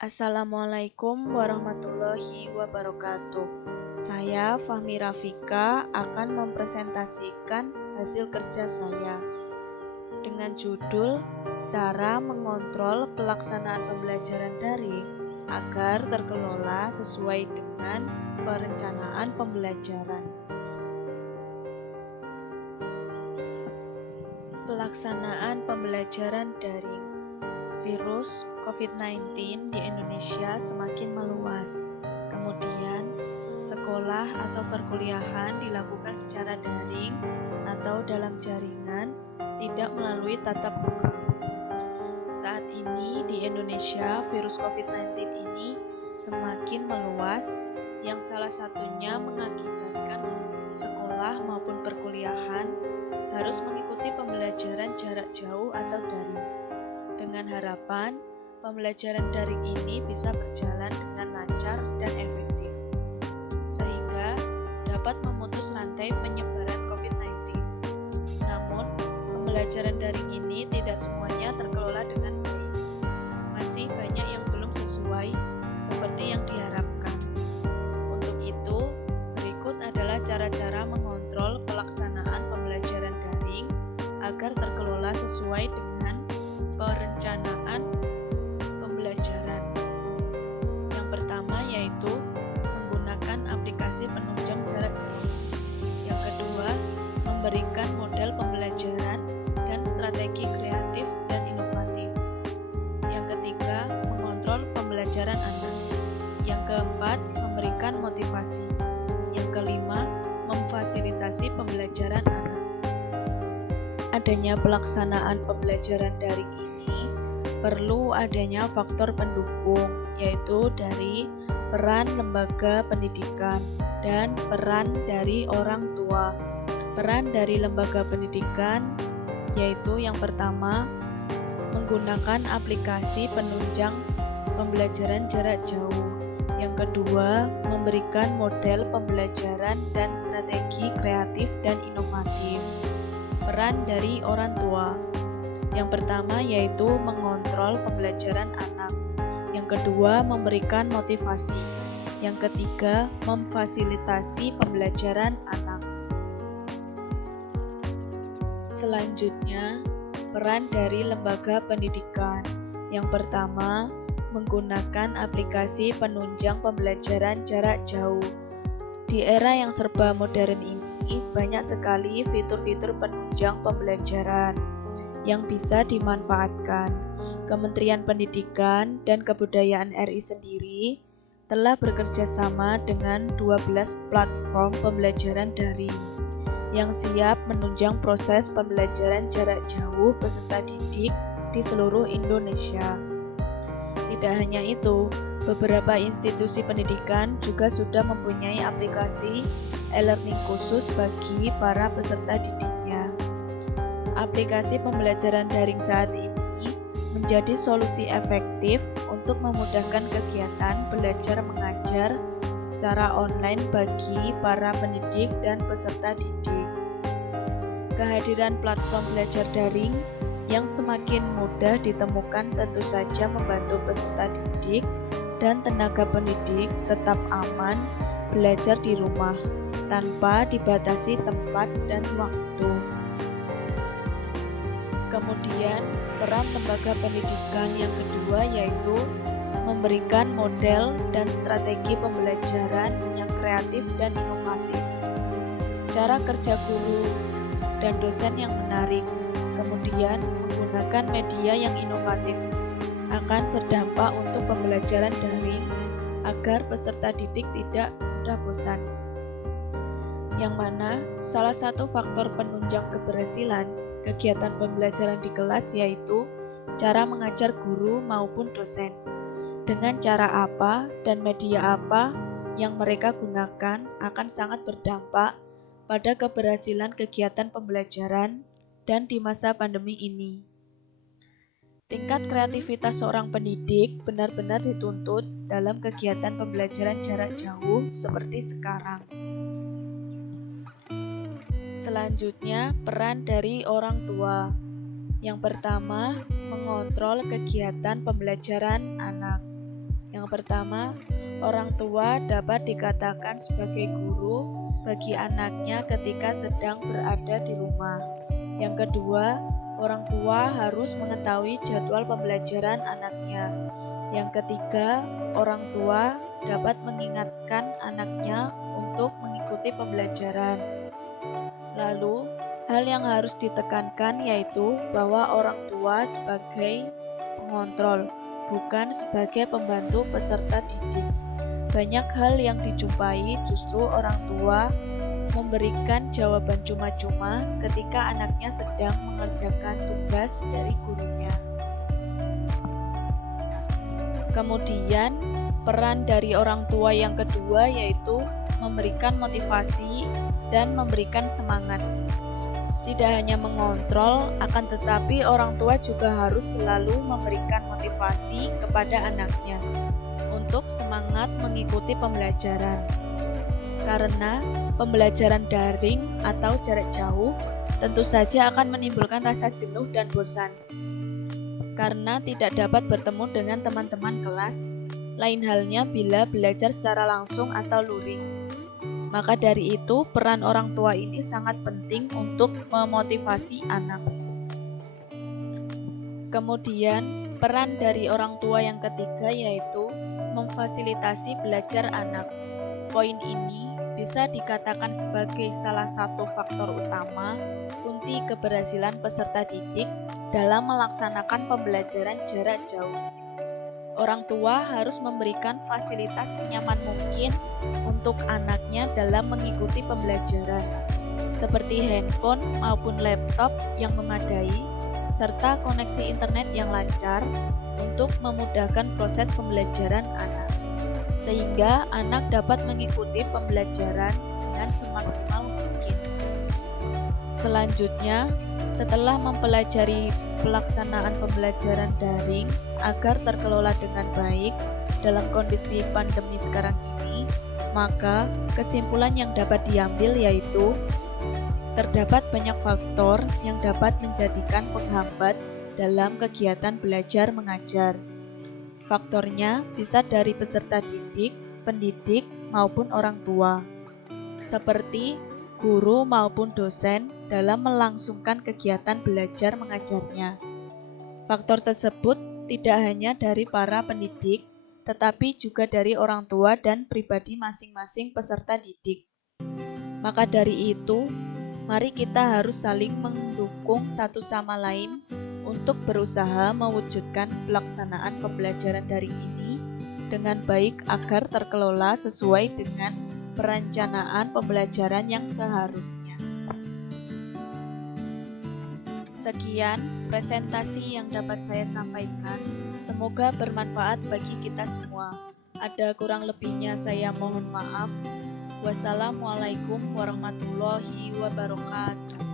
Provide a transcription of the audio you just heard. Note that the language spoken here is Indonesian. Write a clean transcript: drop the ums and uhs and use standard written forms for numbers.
Assalamualaikum warahmatullahi wabarakatuh. Saya Fahmi Rafika akan mempresentasikan hasil kerja saya dengan judul Cara Mengontrol Pelaksanaan Pembelajaran Daring agar terkelola sesuai dengan perencanaan pembelajaran. Pelaksanaan pembelajaran daring. Virus COVID-19 di Indonesia semakin meluas. Kemudian, sekolah atau perkuliahan dilakukan secara daring atau dalam jaringan, tidak melalui tatap muka. Saat ini di Indonesia, virus COVID-19 ini semakin meluas, yang salah satunya mengakibatkan sekolah maupun perkuliahan harus mengikuti pembelajaran jarak jauh atau daring. Dengan harapan, pembelajaran daring ini bisa berjalan dengan lancar dan efektif, sehingga dapat memutus rantai penyebaran COVID-19. Namun, pembelajaran daring ini tidak semuanya terkelola dengan baik. Masih banyak yang belum sesuai seperti yang diharapkan. Untuk itu, berikut adalah cara-cara mengontrol pelaksanaan pembelajaran daring agar terkelola sesuai dengan perencanaan pembelajaran. Yang pertama yaitu menggunakan aplikasi penunjang jarak jauh. Yang kedua, memberikan model pembelajaran dan strategi kreatif dan inovatif. Yang ketiga, mengontrol pembelajaran anak. Yang keempat, memberikan motivasi. Yang kelima, memfasilitasi pembelajaran anak. Adanya pelaksanaan pembelajaran daring ini perlu adanya faktor pendukung, yaitu dari peran lembaga pendidikan dan peran dari orang tua. Peran dari lembaga pendidikan yaitu yang pertama, menggunakan aplikasi penunjang pembelajaran jarak jauh. Yang kedua, memberikan model pembelajaran dan strategi kreatif dan inovatif. Peran dari orang tua. Yang pertama yaitu mengontrol pembelajaran anak. Yang kedua, memberikan motivasi. Yang ketiga, memfasilitasi pembelajaran anak. Selanjutnya, peran dari lembaga pendidikan. Yang pertama, menggunakan aplikasi penunjang pembelajaran jarak jauh. Di era yang serba modern ini, banyak sekali fitur-fitur penunjang pembelajaran yang bisa dimanfaatkan. Kementerian Pendidikan dan Kebudayaan RI sendiri telah bekerja sama dengan 12 platform pembelajaran daring yang siap menunjang proses pembelajaran jarak jauh peserta didik di seluruh Indonesia. Tidak hanya itu, beberapa institusi pendidikan juga sudah mempunyai aplikasi e-learning khusus bagi para peserta didiknya. Aplikasi pembelajaran daring saat ini menjadi solusi efektif untuk memudahkan kegiatan belajar mengajar secara online bagi para pendidik dan peserta didik. Kehadiran platform belajar daring yang semakin mudah ditemukan tentu saja membantu peserta didik dan tenaga pendidik tetap aman belajar di rumah tanpa dibatasi tempat dan waktu. Kemudian, peran lembaga pendidikan yang kedua yaitu memberikan model dan strategi pembelajaran yang kreatif dan inovatif. Cara kerja guru dan dosen yang menarik, kemudian menggunakan media yang inovatif akan berdampak untuk pembelajaran daring agar peserta didik tidak mudah bosan. Yang mana salah satu faktor penunjang keberhasilan kegiatan pembelajaran di kelas yaitu cara mengajar guru maupun dosen. Dengan cara apa dan media apa yang mereka gunakan akan sangat berdampak pada keberhasilan kegiatan pembelajaran dan di masa pandemi ini. Tingkat kreativitas seorang pendidik benar-benar dituntut dalam kegiatan pembelajaran jarak jauh seperti sekarang. Selanjutnya, peran dari orang tua. Yang pertama, mengontrol kegiatan pembelajaran anak. Yang pertama, orang tua dapat dikatakan sebagai guru bagi anaknya ketika sedang berada di rumah. Yang kedua, orang tua harus mengetahui jadwal pembelajaran anaknya. Yang ketiga, orang tua dapat mengingatkan anaknya untuk mengikuti pembelajaran. Lalu, hal yang harus ditekankan yaitu bahwa orang tua sebagai pengontrol, bukan sebagai pembantu peserta didik. Banyak hal yang dijumpai justru orang tua memberikan jawaban cuma-cuma ketika anaknya sedang mengerjakan tugas dari gurunya. Kemudian, peran dari orang tua yang kedua yaitu memberikan motivasi dan memberikan semangat. Tidak hanya mengontrol, akan tetapi orang tua juga harus selalu memberikan motivasi kepada anaknya untuk semangat mengikuti pembelajaran. Karena pembelajaran daring atau jarak jauh tentu saja akan menimbulkan rasa jenuh dan bosan. Karena tidak dapat bertemu dengan teman-teman kelas, lain halnya bila belajar secara langsung atau luring. Maka dari itu, peran orang tua ini sangat penting untuk memotivasi anak. Kemudian, peran dari orang tua yang ketiga yaitu memfasilitasi belajar anak. Poin ini bisa dikatakan sebagai salah satu faktor utama kunci keberhasilan peserta didik dalam melaksanakan pembelajaran jarak jauh. Orang tua harus memberikan fasilitas senyaman mungkin untuk anaknya dalam mengikuti pembelajaran, seperti handphone maupun laptop yang memadai, serta koneksi internet yang lancar untuk memudahkan proses pembelajaran anak, sehingga anak dapat mengikuti pembelajaran dengan semaksimal mungkin. Selanjutnya, setelah mempelajari pelaksanaan pembelajaran daring agar terkelola dengan baik dalam kondisi pandemi sekarang ini, maka kesimpulan yang dapat diambil yaitu terdapat banyak faktor yang dapat menjadikan penghambat dalam kegiatan belajar mengajar. Faktornya bisa dari peserta didik, pendidik, maupun orang tua, seperti guru maupun dosen dalam melangsungkan kegiatan belajar mengajarnya. Faktor tersebut tidak hanya dari para pendidik, tetapi juga dari orang tua dan pribadi masing-masing peserta didik. Maka dari itu, mari kita harus saling mendukung satu sama lain untuk berusaha mewujudkan pelaksanaan pembelajaran daring ini dengan baik agar terkelola sesuai dengan perencanaan pembelajaran yang seharusnya. Sekian presentasi yang dapat saya sampaikan. Semoga bermanfaat bagi kita semua. Ada kurang lebihnya saya mohon maaf. Wassalamualaikum warahmatullahi wabarakatuh.